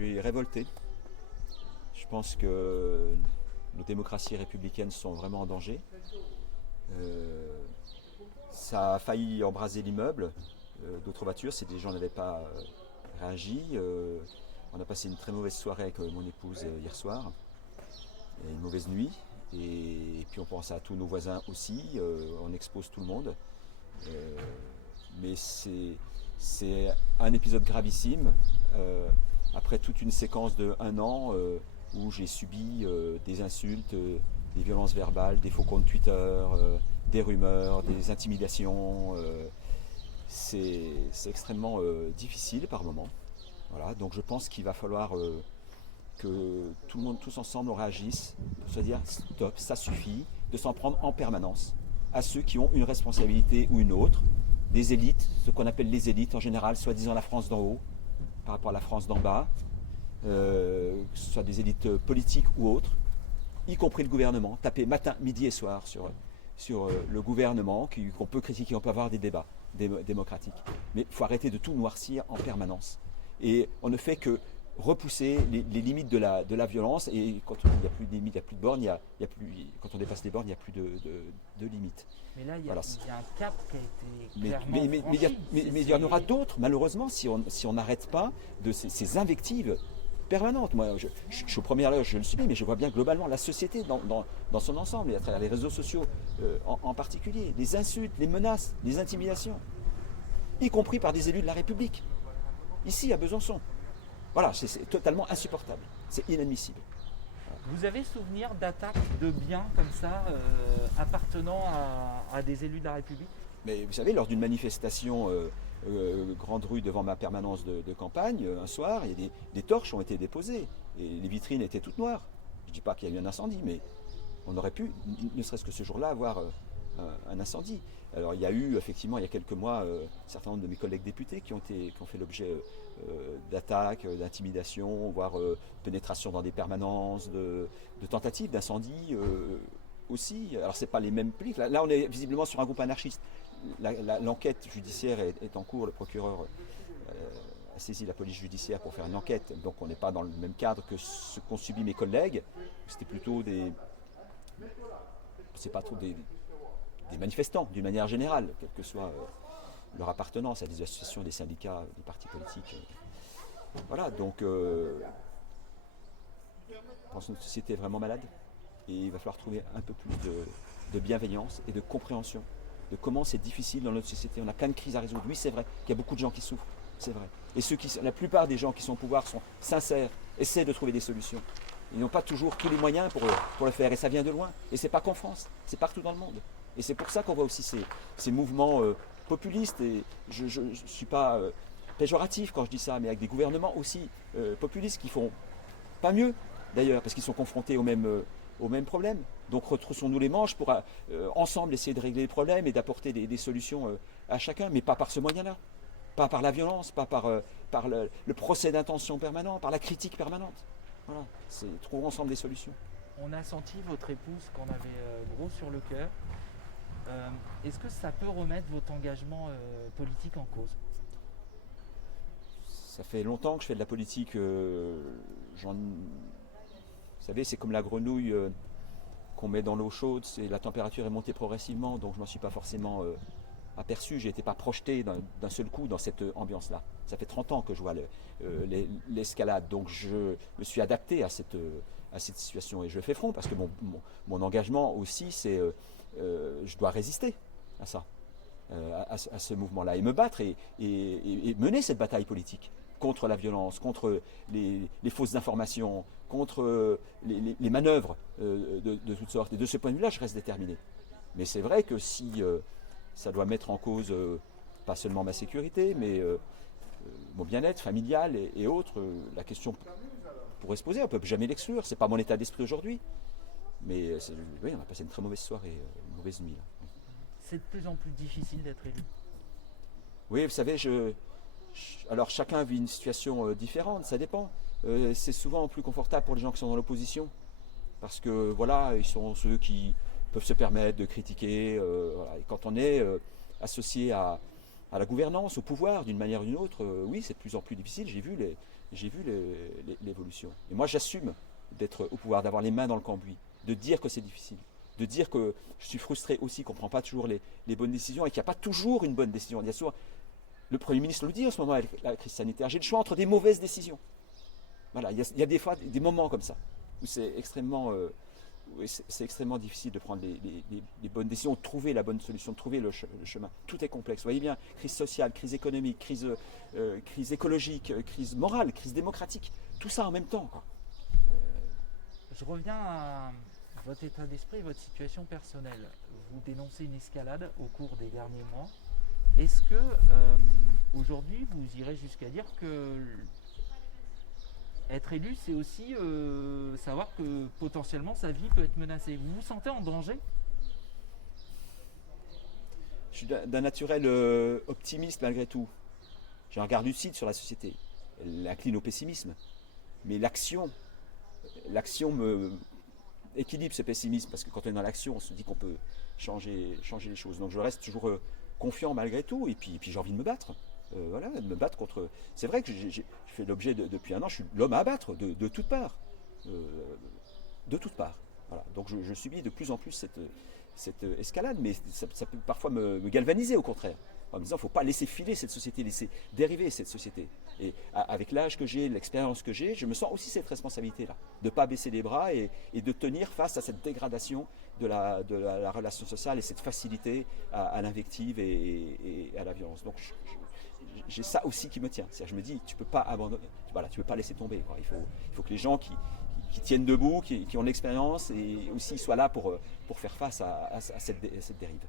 suis révolté. Je pense que nos démocraties républicaines sont vraiment en danger. Euh, Ça a failli embraser l'immeuble. D'autres voitures, si des gens n'avaient pas réagi. On a passé une très mauvaise soirée avec mon épouse hier soir, et une mauvaise nuit. Et puis on pense à tous nos voisins aussi. On expose tout le monde. Euh, mais c'est un épisode gravissime. Après toute une séquence de 1 an où j'ai subi des insultes, des violences verbales, des faux comptes Twitter, des rumeurs, des intimidations. C'est extrêmement difficile par moments. Voilà, donc je pense qu'il va falloir que tout le monde, tous ensemble, on réagisse pour se dire stop, ça suffit, de s'en prendre en permanence à ceux qui ont une responsabilité ou une autre, des élites, ce qu'on appelle les élites en général, soi-disant la France d'en haut par rapport à la France d'en bas, que ce soit des élites politiques ou autres, y compris le gouvernement, taper matin, midi et soir sur le gouvernement, qu'on peut critiquer, on peut avoir des débats démocratiques. Mais il faut arrêter de tout noircir en permanence. Et on ne fait que repousser les limites de la violence. Et quand il n'y a plus de limites, il n'y a plus de bornes, quand on dépasse les bornes, il n'y a plus de limites. Mais là, Voilà. il y a un cap qui a été Mais clairement franchi. il y en aura d'autres, malheureusement, si on n'arrête pas de ces invectives permanentes. Moi, je suis au premier loge, je le subis, mais je vois bien globalement la société dans son ensemble, et à travers les réseaux sociaux en particulier, les insultes, les menaces, les intimidations, y compris par des élus de la République, ici à Besançon. Voilà, c'est totalement insupportable, c'est inadmissible. Vous avez souvenir d'attaques de biens comme ça appartenant à des élus de la République? Mais vous savez, lors d'une manifestation grande rue devant ma permanence de campagne, un soir, des torches ont été déposées et les vitrines étaient toutes noires. Je ne dis pas qu'il y a eu un incendie, mais on aurait pu, ne serait-ce que ce jour-là, avoir un incendie. Alors il y a eu effectivement il y a quelques mois un certain nombre de mes collègues députés qui ont fait l'objet d'attaques, d'intimidations, voire pénétration dans des permanences, de tentatives d'incendie aussi. Alors c'est pas les mêmes publics. Là on est visiblement sur un groupe anarchiste. L'enquête judiciaire est en cours. Le procureur a saisi la police judiciaire pour faire une enquête. Donc on n'est pas dans le même cadre que ce qu'ont subi mes collègues. C'était plutôt c'est pas trop des manifestants d'une manière générale, quelle que soit leur appartenance à des associations, des syndicats, des partis politiques. Voilà, donc je pense que notre société est vraiment malade et il va falloir trouver un peu plus de bienveillance et de compréhension de comment c'est difficile dans notre société. On a plein de crises à résoudre. Oui, c'est vrai qu'il y a beaucoup de gens qui souffrent, c'est vrai. Et la plupart des gens qui sont au pouvoir sont sincères, essaient de trouver des solutions. Ils n'ont pas toujours tous les moyens pour le faire et ça vient de loin. Et c'est pas qu'en France, c'est partout dans le monde. Et c'est pour ça qu'on voit aussi ces mouvements populistes. Et je ne suis pas péjoratif quand je dis ça, mais avec des gouvernements aussi populistes qui font pas mieux d'ailleurs, parce qu'ils sont confrontés aux mêmes problèmes. Donc retroussons-nous les manches pour ensemble essayer de régler les problèmes et d'apporter des solutions à chacun, mais pas par ce moyen-là. Pas par la violence, pas par le procès d'intention permanent, par la critique permanente. Voilà, trouvons ensemble des solutions. On a senti votre épouse qu'on avait gros sur le cœur. Est-ce que ça peut remettre votre engagement politique en cause? Ça fait longtemps que je fais de la politique. Vous savez, c'est comme la grenouille qu'on met dans l'eau chaude. La température est montée progressivement, donc je ne m'en suis pas forcément aperçu. Je n'étais pas projeté d'un seul coup dans cette ambiance-là. Ça fait 30 ans que je vois l'escalade, donc je me suis adapté à cette situation et je fais front parce que mon engagement aussi, c'est je dois résister à ça, à ce mouvement-là et me battre et mener cette bataille politique contre la violence, contre les fausses informations, contre les manœuvres de toutes sortes. Et de ce point de vue-là, je reste déterminé. Mais c'est vrai que si ça doit mettre en cause pas seulement ma sécurité, mais mon bien-être familial et autres, la question pourrait se poser. On ne peut jamais l'exclure. Ce n'est pas mon état d'esprit aujourd'hui. Mais oui, on a passé une très mauvaise soirée, une mauvaise nuit. Là. C'est de plus en plus difficile d'être élu. Oui, vous savez, alors chacun vit une situation différente, ça dépend. C'est souvent plus confortable pour les gens qui sont dans l'opposition. Parce que voilà, ils sont ceux qui peuvent se permettre de critiquer. Voilà. Et quand on est associé à la gouvernance, au pouvoir, d'une manière ou d'une autre, oui, c'est de plus en plus difficile. J'ai vu J'ai vu l'évolution. Et moi, j'assume d'être au pouvoir, d'avoir les mains dans le cambouis, de dire que c'est difficile, de dire que je suis frustré aussi, qu'on ne prend pas toujours les bonnes décisions et qu'il n'y a pas toujours une bonne décision. Il y a souvent, le Premier ministre le dit en ce moment avec la crise sanitaire, j'ai le choix entre des mauvaises décisions. Voilà, il y a des fois des moments comme ça où c'est extrêmement difficile de prendre les bonnes décisions, de trouver la bonne solution, de trouver le chemin. Tout est complexe. Vous voyez bien, crise sociale, crise économique, crise écologique, crise morale, crise démocratique, tout ça en même temps, quoi. Je reviens à votre état d'esprit, votre situation personnelle. Vous dénoncez une escalade au cours des derniers mois. Est-ce que aujourd'hui vous irez jusqu'à dire que être élu, c'est aussi savoir que potentiellement sa vie peut être menacée? Vous vous sentez en danger? Je suis d'un naturel optimiste malgré tout. J'ai un regard lucide sur la société. Elle incline au pessimisme. Mais l'action me équilibre ce pessimisme, parce que quand on est dans l'action, on se dit qu'on peut changer les choses. Donc je reste toujours confiant malgré tout, et puis j'ai envie de me battre. Voilà, de me battre contre. C'est vrai que j'ai fait l'objet depuis un an, je suis l'homme à abattre de toutes parts. De toutes parts. Voilà. Donc je subis de plus en plus cette escalade, mais ça peut parfois me galvaniser au contraire. En me disant, il ne faut pas laisser filer cette société, laisser dériver cette société. Et avec l'âge que j'ai, l'expérience que j'ai, je me sens aussi cette responsabilité-là, de ne pas baisser les bras et de tenir face à cette dégradation de la relation sociale et cette facilité à l'invective et à la violence. Donc j'ai ça aussi qui me tient. Je me dis, tu ne peux pas abandonner, voilà, tu ne peux pas laisser tomber, quoi. Il faut que les gens qui tiennent debout, qui ont l'expérience et aussi soient là pour faire face à cette dérive.